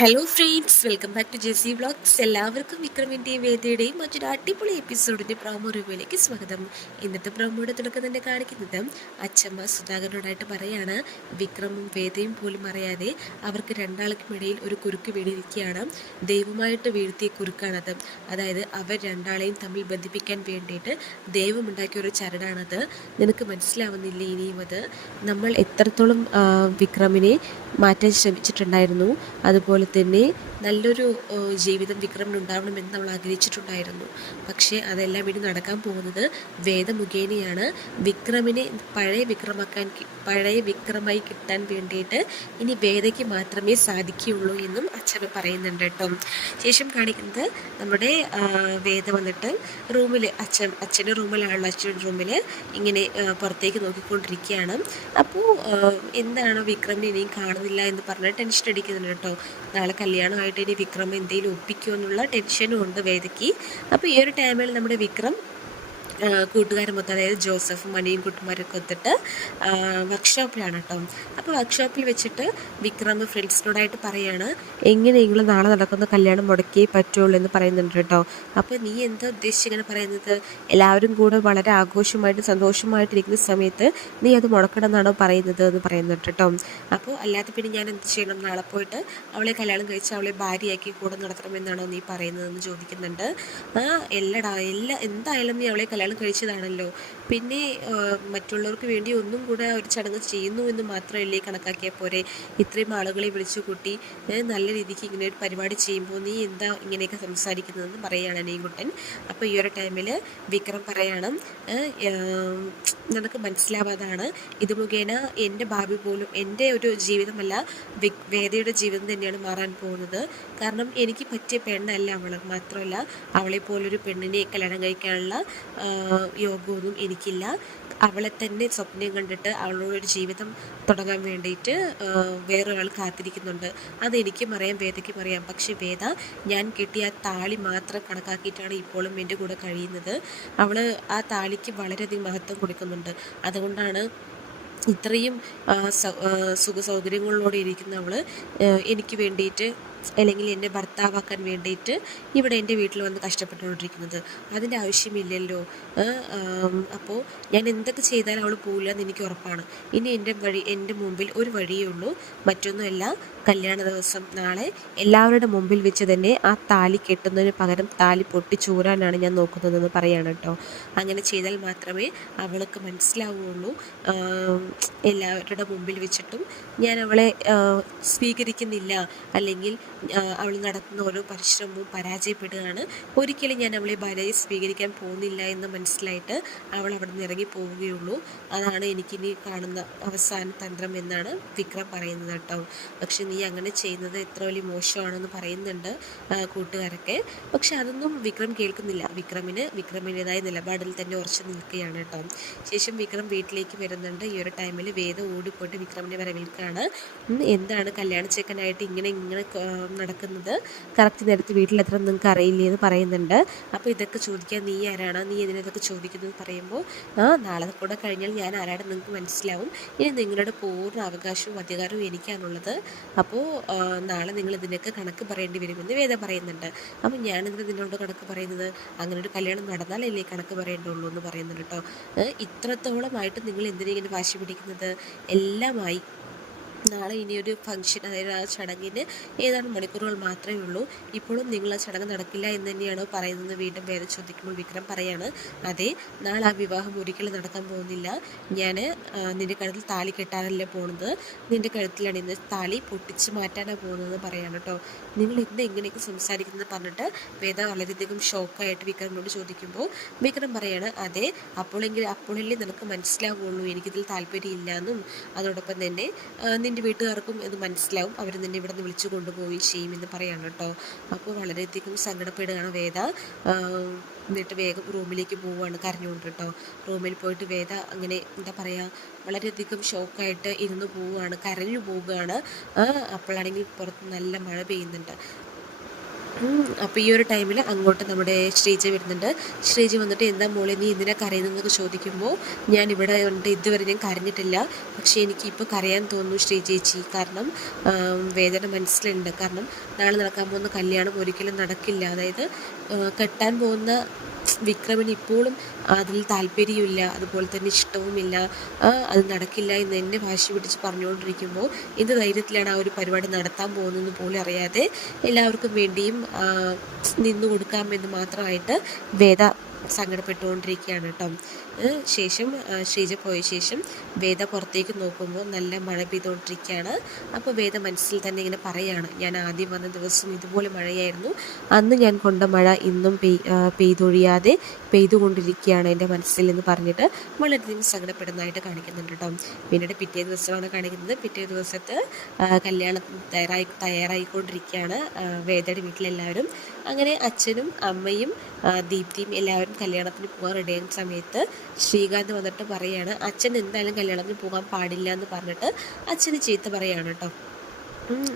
Hello friends, welcome back to Jessy vlogs. എല്ലാവർക്കും വിക്രമിൻ്റെയും വേദയുടെയും മറ്റൊരു അടിപൊളി എപ്പിസോഡിൻ്റെ പ്രോമോ റിവ്യൂയിലേക്ക് സ്വാഗതം. ഇന്നത്തെ പ്രോമോയുടെ തുടക്കം തന്നെ കാണിക്കുന്നത് അച്ഛമ്മ സുധാകരനോടായിട്ട് പറയാണ്, വിക്രമും വേദയും പോലും അറിയാതെ അവർക്ക് രണ്ടാൾക്കും ഇടയിൽ ഒരു കുരുക്ക് വീണിരിക്കുകയാണ്. ദൈവമായിട്ട് വീഴ്ത്തിയ കുരുക്കാണത്. അതായത് അവർ രണ്ടാളെയും തമ്മിൽ ബന്ധിപ്പിക്കാൻ വേണ്ടിയിട്ട് ദൈവമുണ്ടാക്കിയ ഒരു ചരടാണത്. നിനക്ക് മനസ്സിലാവുന്നില്ല ഇനിയും അത്. നമ്മൾ എത്രത്തോളം വിക്രമിനെ മാറ്റാൻ ശ്രമിച്ചിട്ടുണ്ടായിരുന്നു, അതുപോലെ തന്നെ നല്ലൊരു ജീവിതം വിക്രമിനുണ്ടാവണമെന്ന് നമ്മൾ ആഗ്രഹിച്ചിട്ടുണ്ടായിരുന്നു. പക്ഷേ അതെല്ലാം ഇനി നടക്കാൻ പോകുന്നത് വേദ മുഖേനയാണ്. വിക്രമിനെ പഴയ വിക്രമായി കിട്ടാൻ വേണ്ടിയിട്ട് ഇനി വേദയ്ക്ക് മാത്രമേ സാധിക്കുകയുള്ളൂ എന്നും അച്ഛൻ പറയുന്നുണ്ട് കേട്ടോ. ശേഷം കാണിക്കുന്നത് നമ്മുടെ വേദ വന്നിട്ട് റൂമിൽ അച്ഛൻ്റെ റൂമിലാണല്ലോ, അച്ഛൻ്റെ റൂമിൽ ഇങ്ങനെ പുറത്തേക്ക് നോക്കിക്കൊണ്ടിരിക്കുകയാണ്. അപ്പോൾ എന്താണോ വിക്രമിനെ ഇനിയും കാണുന്നില്ല എന്ന് പറഞ്ഞ് ടെൻഷൻ അടിക്കുന്നുണ്ട് കേട്ടോ. നാളെ കല്യാണമായിട്ട് ഇനി വിക്രം എന്തെങ്കിലും ഒപ്പിക്കുമോ എന്നുള്ള ടെൻഷനും ഉണ്ട് വേദയ്ക്ക്. അപ്പോൾ ഈ ഒരു ടൈമിൽ നമ്മുടെ വിക്രം കൂട്ടുകാരും മൊത്തം, അതായത് ജോസഫും മണിയും കുട്ടുമാരൊക്കെ ഒത്തിട്ട് വർക്ക്ഷോപ്പിലാണ് കേട്ടോ. അപ്പോൾ വർക്ക്ഷോപ്പിൽ വെച്ചിട്ട് വിക്രം ഫ്രണ്ട്സിനോടായിട്ട് പറയാണ്, എങ്ങനെയെങ്കിലും നാളെ നടക്കുന്ന കല്യാണം മുടക്കിയേ പറ്റുള്ളൂ എന്ന് പറയുന്നുണ്ട് കേട്ടോ. അപ്പോൾ നീ എന്താ ഉദ്ദേശിച്ചിങ്ങനെ പറയുന്നത്? എല്ലാവരും കൂടെ വളരെ ആഘോഷമായിട്ട് സന്തോഷമായിട്ടിരിക്കുന്ന സമയത്ത് നീ അത് മുടക്കണം എന്നാണോ പറയുന്നത് എന്ന് പറയുന്നുണ്ട് കേട്ടോ. അപ്പോൾ അല്ലാതെ പിന്നെ ഞാൻ എന്ത് ചെയ്യണം? നാളെ പോയിട്ട് അവളെ കല്യാണം കഴിച്ച് അവളെ ഭാര്യയാക്കി കൂടെ നടത്തണമെന്നാണോ നീ പറയുന്നതെന്ന് ചോദിക്കുന്നുണ്ട്. എന്തായാലും നീ അവളെ കല്യാണം കഴിച്ചതാണല്ലോ, പിന്നെ മറ്റുള്ളവർക്ക് വേണ്ടി ഒന്നും കൂടെ ഒരു ചടങ്ങ് ചെയ്യുന്നു എന്ന് മാത്രമല്ലേ കണക്കാക്കിയാൽ പോരെ? ഇത്രയും ആളുകളെ വിളിച്ചു കൂട്ടി നല്ല രീതിക്ക് ഇങ്ങനെ ഒരു പരിപാടി ചെയ്യുമ്പോൾ നീ എന്താ ഇങ്ങനെയൊക്കെ സംസാരിക്കുന്നതെന്ന് പറയുകയാണ് അനിയൻകുട്ടൻ. അപ്പോൾ ഈ ഒരു ടൈമിൽ വിക്രം പറയണം, നിനക്ക് മനസ്സിലാവാതാണ്, ഇത് മുഖേന എൻ്റെ ഭാവി പോലും, എൻ്റെ ഒരു ജീവിതമല്ല വേദയുടെ ജീവിതം തന്നെയാണ് മാറാൻ പോകുന്നത്. കാരണം എനിക്ക് പറ്റിയ പെണ്ണല്ല അവൾ. മാത്രമല്ല അവളെപ്പോലൊരു പെണ്ണിനെ കല്യാണം കഴിക്കാനുള്ള യോഗമൊന്നും എനിക്കില്ല. അവളെ തന്നെ സ്വപ്നം കണ്ടിട്ട് അവളോടൊരു ജീവിതം തുടങ്ങാൻ വേണ്ടിയിട്ട് വേറൊരാൾ കാത്തിരിക്കുന്നുണ്ട്. അതെനിക്കും അറിയാം, വേദയ്ക്കും അറിയാം. പക്ഷെ വേദ ഞാൻ കിട്ടിയ ആ താലി മാത്രം കണക്കാക്കിയിട്ടാണ് ഇപ്പോഴും എൻ്റെ കൂടെ കഴിയുന്നത്. അവൾ ആ താലിക്ക് വളരെയധികം മഹത്വം കൊടുക്കുന്നുണ്ട്. അതുകൊണ്ടാണ് ഇത്രയും സുഖ സൗകര്യങ്ങളോടെ ഇരിക്കുന്ന അവൾ എനിക്ക് വേണ്ടിയിട്ട്, അല്ലെങ്കിൽ എന്നെ ഭർത്താവാക്കാൻ വേണ്ടിയിട്ട് ഇവിടെ എൻ്റെ വീട്ടിൽ വന്ന് കഷ്ടപ്പെട്ടുകൊണ്ടിരിക്കുന്നത്. അതിൻ്റെ ആവശ്യമില്ലല്ലോ. അപ്പോൾ ഞാൻ എന്തൊക്കെ ചെയ്താലും അവൾ പോകില്ല എന്ന് എനിക്ക് ഉറപ്പാണ്. ഇനി എൻ്റെ മുമ്പിൽ ഒരു വഴിയേ ഉള്ളൂ, മറ്റൊന്നുമല്ല, കല്യാണ ദിവസം നാളെ എല്ലാവരുടെ മുമ്പിൽ വെച്ച് തന്നെ ആ താലി കെട്ടുന്നതിന് പകരം താലി പൊട്ടിച്ചൂരാനാണ് ഞാൻ നോക്കുന്നതെന്ന് പറയാണ് കേട്ടോ. അങ്ങനെ ചെയ്താൽ മാത്രമേ അവൾക്ക് മനസ്സിലാവുകയുള്ളൂ, എല്ലാവരുടെ മുമ്പിൽ വെച്ചിട്ടും ഞാൻ അവളെ സ്വീകരിക്കുന്നില്ല, അല്ലെങ്കിൽ അവൾ നടത്തുന്ന ഓരോ പരിശ്രമവും പരാജയപ്പെടുകയാണ്, ഒരിക്കലും ഞാൻ അവളെ ഭാര്യയെ സ്വീകരിക്കാൻ പോകുന്നില്ല എന്ന് മനസ്സിലായിട്ട് അവൾ അവിടെ നിന്ന് ഇറങ്ങി പോവുകയുള്ളൂ. അതാണ് എനിക്കിനി കാണുന്ന അവസാന തന്ത്രം എന്നാണ് വിക്രം പറയുന്നത് കേട്ടോ. പക്ഷെ നീ അങ്ങനെ ചെയ്യുന്നത് എത്ര വലിയ മോശമാണെന്ന് പറയുന്നുണ്ട് കൂട്ടുകാരൊക്കെ. പക്ഷെ അതൊന്നും വിക്രം കേൾക്കുന്നില്ല. വിക്രമിൻ്റെതായ നിലപാടിൽ തന്നെ ഉറച്ചു നിൽക്കുകയാണ് കേട്ടോ. ശേഷം വിക്രം വീട്ടിലേക്ക് വരുന്നുണ്ട്. ഈ ഒരു ടൈമിൽ വേദ ഓടിപ്പോയിട്ട് വിക്രമിനെ വരവേൽക്കുകയാണ്. എന്താണ് കല്യാണ ചെക്കനായിട്ട് ഇങ്ങനെ നടക്കുന്നത്? കറക്റ്റ് നേരത്തെ വീട്ടിലെത്ര നിങ്ങൾക്ക് അറിയില്ലേ എന്ന് പറയുന്നുണ്ട്. അപ്പോൾ ഇതൊക്കെ ചോദിക്കാൻ നീ ആരാണ്? നീ ഇതിനൊക്കെ ചോദിക്കുന്നത് പറയുമ്പോൾ, നാളെ കൂടെ കഴിഞ്ഞാൽ ഞാൻ ആരാണെന്ന് നിങ്ങൾക്ക് മനസ്സിലാവും. ഇനി നിങ്ങളുടെ പൂർണ്ണ അവകാശവും അധികാരവും എനിക്കാണുള്ളത്. അപ്പോൾ നാളെ നിങ്ങൾ ഇതിനൊക്കെ കണക്ക് പറയേണ്ടി വരുമെന്ന് വേദ പറയുന്നുണ്ട്. അപ്പോൾ ഞാനിതിന് നിന്നോട് കണക്ക് പറയുന്നത്, അങ്ങനെ ഒരു കല്യാണം നടന്നാലല്ലേ കണക്ക് പറയേണ്ടുള്ളൂ എന്ന് പറയുന്നുണ്ട് കേട്ടോ. ഇത്രത്തോളമായിട്ട് നിങ്ങൾ എന്തിനിങ്ങനെ വാശി പിടിക്കുന്നത്? എല്ലാമായി. നാളെ ഇനിയൊരു ഫംഗ്ഷൻ, അതായത് ആ ചടങ്ങിന് ഏതാനും മണിക്കൂറുകൾ മാത്രമേ ഉള്ളൂ. ഇപ്പോഴും നിങ്ങൾ ആ ചടങ്ങ് നടക്കില്ല എന്ന് തന്നെയാണോ പറയുന്നത്? വീണ്ടും വേദ ചോദിക്കുമ്പോൾ വിക്രം പറയാണ്, അതെ, നാളെ ആ വിവാഹം ഒരിക്കലും നടക്കാൻ പോകുന്നില്ല. ഞാൻ നിൻ്റെ കഴുത്തിൽ താലി കെട്ടാനല്ലേ പോകുന്നത്, നിൻ്റെ കഴുത്തിലണിയുന്ന താലി പൊട്ടിച്ച് മാറ്റാനാണ് പോകുന്നതെന്ന് പറയാണ് കേട്ടോ. നിങ്ങൾ എന്ത് ഇങ്ങനെയൊക്കെ സംസാരിക്കുന്നത് പറഞ്ഞിട്ട് വേദ വളരെയധികം ഷോക്കായിട്ട് വിക്രമിനോട് ചോദിക്കുമ്പോൾ വിക്രം പറയാണ്, അതെ, അപ്പോഴല്ലേ നിനക്ക് മനസ്സിലാവുള്ളൂ എനിക്കിതിൽ താല്പര്യമില്ല എന്നും, അതോടൊപ്പം തന്നെ നിൻ്റെ വീട്ടുകാർക്കും ഇത് മനസ്സിലാവും, അവർ നിന്നെ ഇവിടെ നിന്ന് വിളിച്ചു കൊണ്ടുപോയി ചെയ്യുമെന്ന് പറയാണ് കേട്ടോ. അപ്പോൾ വളരെയധികം സങ്കടപ്പെടുകയാണ് വേദ. എന്നിട്ട് വേഗം റൂമിലേക്ക് പോവുകയാണ് കരഞ്ഞുകൊണ്ട് കേട്ടോ. റൂമിൽ പോയിട്ട് വേദ അങ്ങനെ എന്താ പറയുക, വളരെയധികം ഷോക്കായിട്ട് ഇരുന്ന് പോവുകയാണ്, കരഞ്ഞു പോവുകയാണ്. അപ്പോഴാണെങ്കിൽ പുറത്ത് നല്ല മഴ പെയ്യുന്നുണ്ട്. അപ്പോൾ ഈ ഒരു ടൈമിൽ അങ്ങോട്ട് നമ്മുടെ ശ്രീജ വരുന്നുണ്ട്. ശ്രീജ വന്നിട്ട് എന്താ മോളെ നീ എന്തിനാ കരയുന്നതെന്നൊക്കെ ചോദിക്കുമ്പോൾ ഞാൻ ഇവിടെ ഉണ്ട്, ഇതുവരെ ഞാൻ കരഞ്ഞിട്ടില്ല, പക്ഷേ എനിക്ക് ഇപ്പോൾ കരയാൻ തോന്നുന്നു ശ്രീ ചേച്ചി, കാരണം വേദന മനസ്സിലുണ്ട്. കാരണം നാളെ നടക്കാൻ പോകുന്ന കല്യാണം ഒരിക്കലും നടക്കില്ല. അതായത് കെട്ടാൻ പോകുന്ന വിക്രമിന് ഇപ്പോഴും അതിൽ താല്പര്യമില്ല, അതുപോലെ തന്നെ ഇഷ്ടവുമില്ല, അത് നടക്കില്ല എന്ന് എന്നെ വാശി പിടിച്ച് പറഞ്ഞുകൊണ്ടിരിക്കുമ്പോൾ എന്ത് ധൈര്യത്തിലാണ് ആ ഒരു പരിപാടി നടത്താൻ പോകുന്നതെന്ന് പോലും അറിയാതെ എല്ലാവർക്കും വേണ്ടിയും നിന്നു കൊടുക്കാമെന്ന് മാത്രമായിട്ട് വേദ സങ്കടപ്പെട്ടുകൊണ്ടിരിക്കുകയാണ് കേട്ടോ. ശേഷം ശ്രീജ പോയ ശേഷം വേദ പുറത്തേക്ക് നോക്കുമ്പോൾ നല്ല മഴ പെയ്തുകൊണ്ടിരിക്കുകയാണ്. അപ്പോൾ വേദ മനസ്സിൽ തന്നെ ഇങ്ങനെ പറയുകയാണ്, ഞാൻ ആദ്യം വന്ന ദിവസം ഇതുപോലെ മഴയായിരുന്നു, അന്ന് ഞാൻ കൊണ്ട മഴ ഇന്നും പെയ്തൊഴിയാതെ പെയ്തുകൊണ്ടിരിക്കുകയാണ് എൻ്റെ മനസ്സിൽ എന്ന് പറഞ്ഞിട്ട് വളരെയധികം സങ്കടപ്പെടുന്നതായിട്ട് കാണിക്കുന്നുണ്ട് കേട്ടോ. പിന്നീട് പിറ്റേ ദിവസമാണ് കാണിക്കുന്നത്. പിറ്റേ ദിവസത്തെ കല്യാണത്തിന് തയ്യാറായിക്കൊണ്ടിരിക്കുകയാണ് വേദയുടെ വീട്ടിലെല്ലാവരും. അങ്ങനെ അച്ഛനും അമ്മയും ദീപ്തിയും എല്ലാവരും കല്യാണത്തിന് പോകാൻ റെഡിയാകുന്ന സമയത്ത് ശ്രീകാന്ത് വന്നിട്ട് പറയുകയാണ്, അച്ഛൻ എന്തായാലും കല്യാണത്തിന് പോകാൻ പാടില്ല എന്ന് പറഞ്ഞിട്ട് അച്ഛന് ചീത്ത പറയുകയാണ് കേട്ടോ.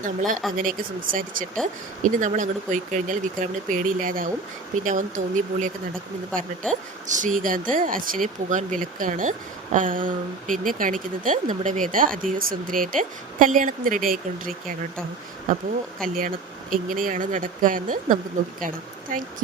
നമ്മൾ അങ്ങനെയൊക്കെ സംസാരിച്ചിട്ട് ഇനി നമ്മൾ അങ്ങോട്ട് പോയി കഴിഞ്ഞാൽ വിക്രമിന് പേടിയില്ലാതാവും, പിന്നെ അവൻ തോന്നിയ പോലെയൊക്കെ നടക്കുമെന്ന് പറഞ്ഞിട്ട് ശ്രീകാന്ത് അച്ഛനെ പോകാൻ വിലക്കാണ്. പിന്നെ കാണിക്കുന്നത് നമ്മുടെ വേദ അതീവ സുന്ദരിയായിട്ട് കല്യാണത്തിന് റെഡി ആയിക്കൊണ്ടിരിക്കുകയാണ് കേട്ടോ. അപ്പോൾ കല്യാണം എങ്ങനെയാണ് നടക്കുക എന്ന് നമുക്ക് നോക്കിക്കാണാം. താങ്ക്